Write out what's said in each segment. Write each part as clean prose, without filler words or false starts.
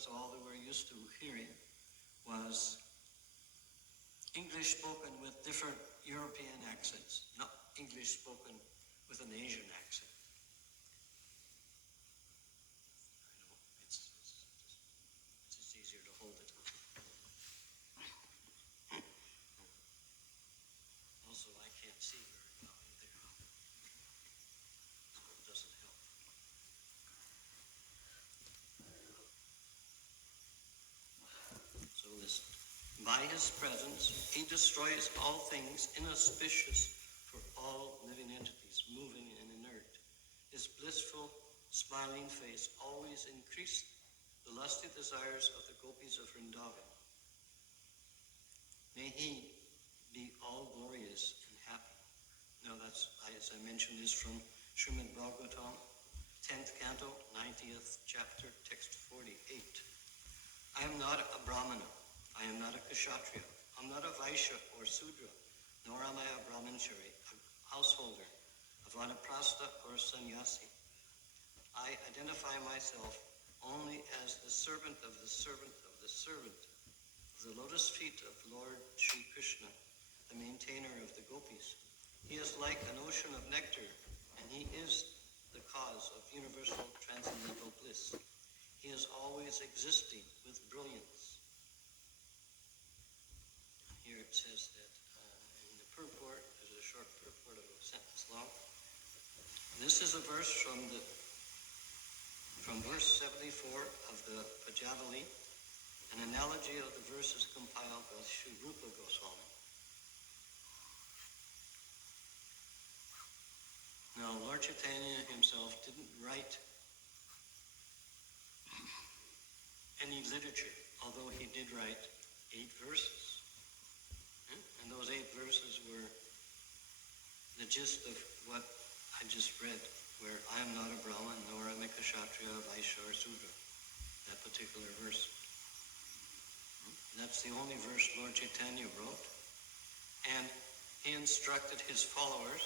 because all they were used to hearing was English spoken with different European accents, not English spoken with an Asian accent. I know, it's just easier to hold it. Also, I can't see very well either, so it doesn't help. So listen. By his presence, he destroys all things inauspicious for all living entities, moving and inert. His blissful, smiling face always increased the lusty desires of the gopis of Vrindavan. May he be all glorious and happy. Now that's, as I mentioned, is from Srimad Bhagavatam, 10th canto, 90th chapter, text 48. I am not a Brahmana. I am not a Kshatriya. I'm not a Vaishya or Sudra, nor am I a Brahmachari, a householder, a Vanaprastha or Sannyasi. I identify myself only as the servant of the servant of the servant of the lotus feet of Lord Sri Krishna, the maintainer of the gopis. He is like an ocean of nectar, and he is the cause of universal transcendental bliss. He is always existing with brilliance. Here it says that in the purport, there's a short purport of a sentence long. This is a verse from verse 74 of the Pajavali. An analogy of the verses compiled by Sri Rupa Goswami. Now, Lord Chaitanya himself didn't write any literature, although he did write 8 verses. And those 8 verses were the gist of what I just read, where I am not a Brahman, nor am I a Kshatriya, Vaishya, or Sudra. That particular verse. That's the only verse Lord Chaitanya wrote. And he instructed his followers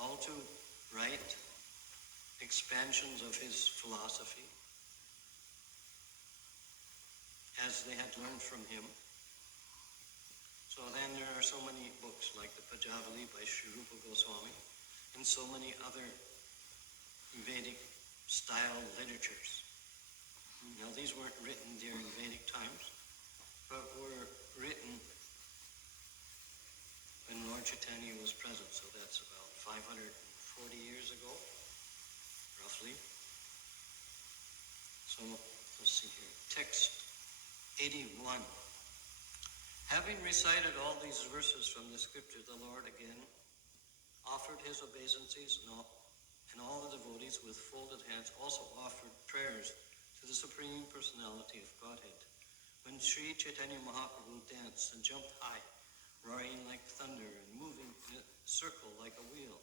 all to write expansions of his philosophy as they had learned from him. So then there are so many books like the Pajavali by Sri Rupa Goswami and so many other Vedic style literatures. Now these weren't written during Vedic times, but were written when Lord Chaitanya was present, so that's about 540 years ago, roughly. So let's see here, text 81. Having recited all these verses from the scripture, the Lord again offered his obeisances, and all the devotees with folded hands also offered prayers to the Supreme Personality of Godhead. When Sri Chaitanya Mahaprabhu danced and jumped high, roaring like thunder and moving in a circle like a wheel,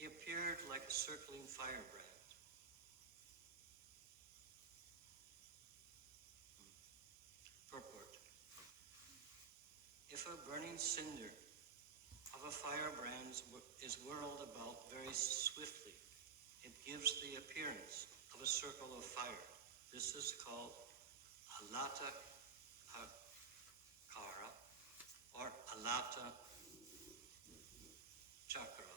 he appeared like a circling firebrand. Purport. If a burning cinder of a firebrand is whirled about very swiftly, it gives the appearance of a circle of fire. This is called alata kara or alata chakra,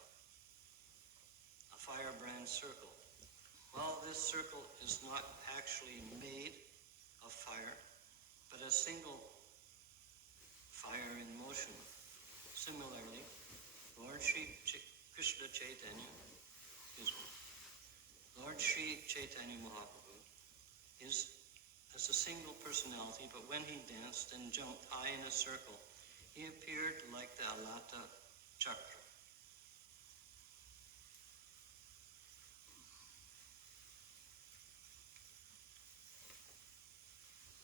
a firebrand circle. Well, this circle is not actually made of fire, but a single fire in motion. Similarly, Lord Sri Krishna Chaitanya, Lord Sri Chaitanya Mahaprabhu is as a single personality, but when he danced and jumped high in a circle, he appeared like the alata chakra.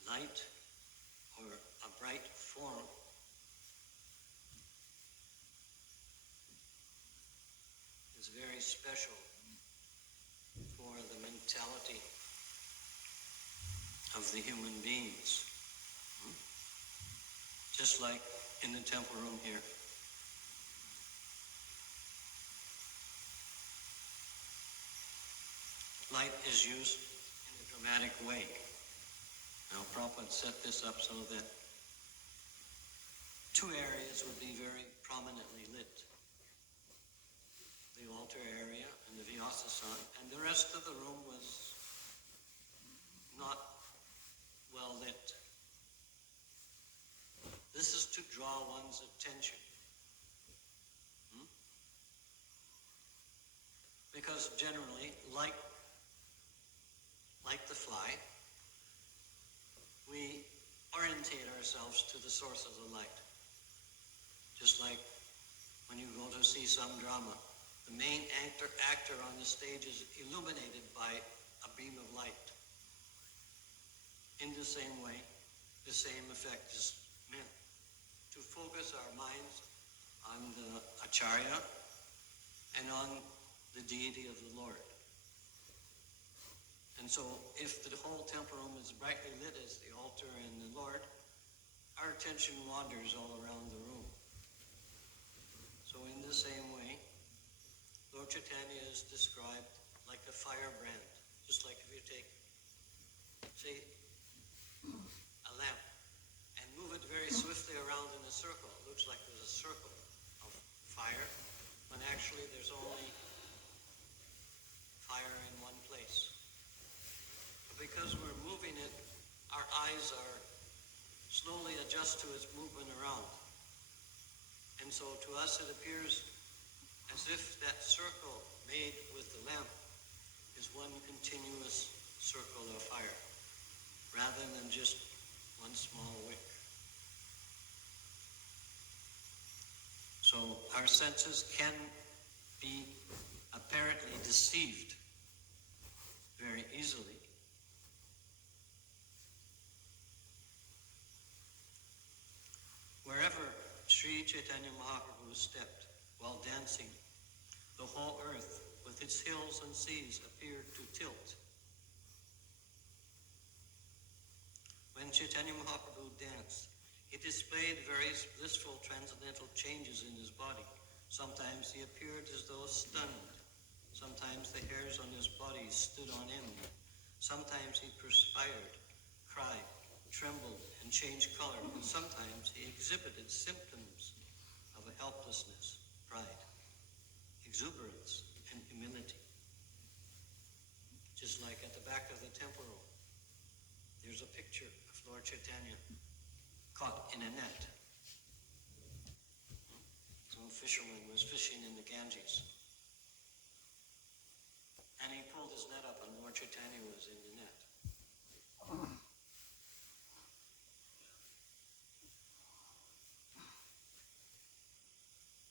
Light, or a bright form, is very special for the mentality of the human beings. Just like in the temple room here. Light is used in a dramatic way. Now, Prabhupada set this up so that two areas would be very prominently lit. The altar area and the Vyasasana, and the rest of the room was not well lit. This is to draw one's attention. Because generally, like the fly, we orientate ourselves to the source of the light. Just like when you go to see some drama, the main actor on the stage is illuminated by a beam of light. In the same way, the same effect is meant to focus our minds on the Acharya and on the deity of the Lord. And so if the whole temple room is brightly lit as the altar and the Lord, our attention wanders all around the room. So in the same way, Lord Chaitanya is described like a firebrand. Just like if you take, say, a lamp and move it very swiftly around in a circle, it looks like there's a circle of fire, when actually there's only fire in one place. But because we're moving it, our eyes are slowly adjust to its movement around. And so to us it appears as if that circle made with the lamp is one continuous circle of fire, rather than just one small wick. So our senses can be apparently deceived very easily. Wherever Sri Chaitanya Mahaprabhu stepped while dancing, the whole earth with its hills and seas appeared to tilt. When Chaitanya Mahaprabhu danced, he displayed various blissful transcendental changes in his body. Sometimes he appeared as though stunned. Sometimes the hairs on his body stood on end. Sometimes he perspired, cried, trembled, and changed color. And sometimes he exhibited symptoms of a helplessness, pride, exuberance, and humility. Just like at the back of the temple room, there's a picture of Lord Chaitanya caught in a net. Some fisherman was fishing in the Ganges, and he pulled his net up, and Lord Chaitanya was in the net.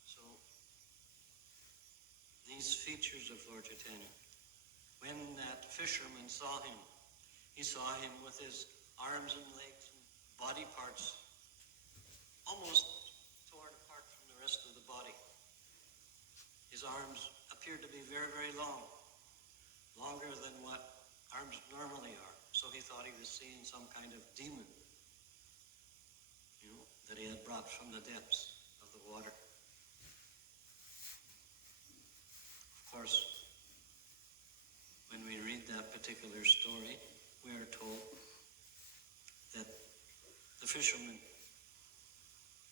So these features of Lord Chaitanya, when that fisherman saw him, he saw him with his arms and legs and body parts almost torn apart from the rest of the body. His arms appeared to be very, very long, longer than what arms normally are. So he thought he was seeing some kind of demon, that he had brought from the depths of the water. Of course, when we read that particular story, we are told that the fisherman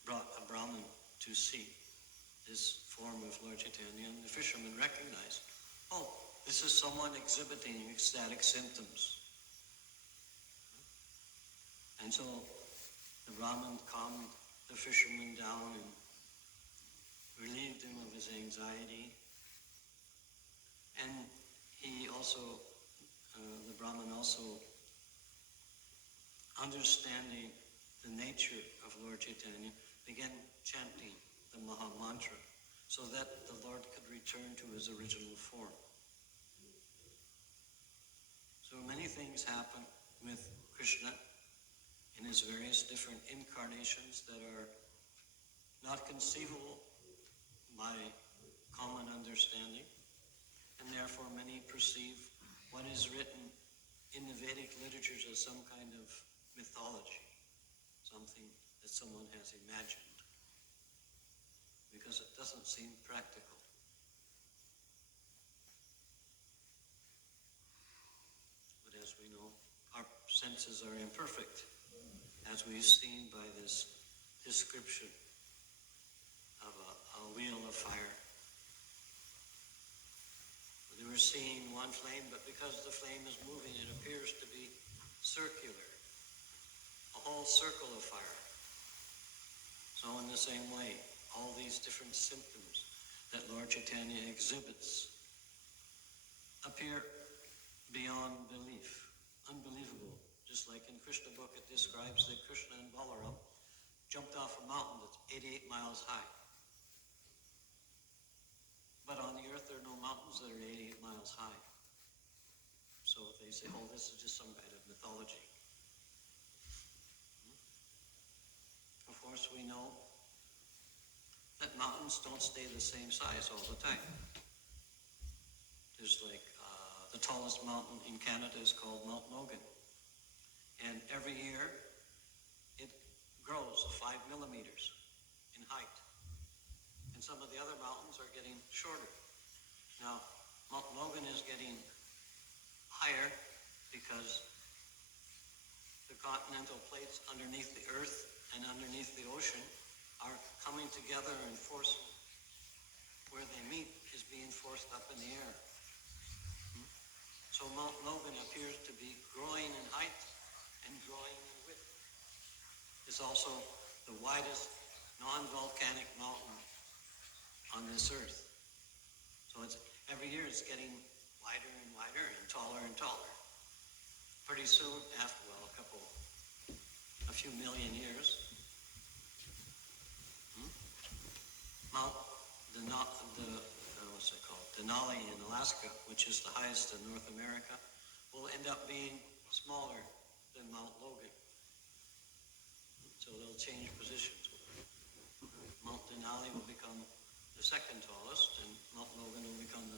brought a Brahmin to see this form of Lord Chaitanya, and the fisherman recognized, oh, this is someone exhibiting ecstatic symptoms. And so the Brahmin calmed the fisherman down and relieved him of his anxiety. And he also, the Brahmin also, understanding the nature of Lord Chaitanya, began chanting the Maha Mantra so that the Lord could return to his original form. So many things happen with Krishna in his various different incarnations that are not conceivable by common understanding, and therefore many perceive what is written in the Vedic literatures as some kind of mythology, something that someone has imagined, because it doesn't seem practical. But as we know, our senses are imperfect, as we've seen by this description of a wheel of fire. They were seeing one flame, but because the flame is moving, it appears to be circular, a whole circle of fire. So in the same way, all these different symptoms that Lord Chaitanya exhibits appear beyond belief, unbelievable. Just like in Krishna book, it describes that Krishna and Balaram jumped off a mountain that's 88 miles high. But on the earth, there are no mountains that are 88 miles high. So they say, oh, this is just some kind of mythology. Of course, we know that mountains don't stay the same size all the time. There's like the tallest mountain in Canada is called Mount Logan. And every year, it grows 5 millimeters in height. And some of the other mountains are getting shorter. Now, Mount Logan is getting higher because the continental plates underneath the earth and underneath the ocean are coming together and forcing, where they meet is being forced up in the air. So Mount Logan appears to be growing in height and growing in width. It's also the widest non-volcanic mountain on this earth. So every year it's getting wider and wider and taller. Pretty soon, after, a few million years, Mount Denali in Alaska, which is the highest in North America, will end up being smaller than Mount Logan. So they'll change positions. Mount Denali will become the second tallest, and Mount Logan will become the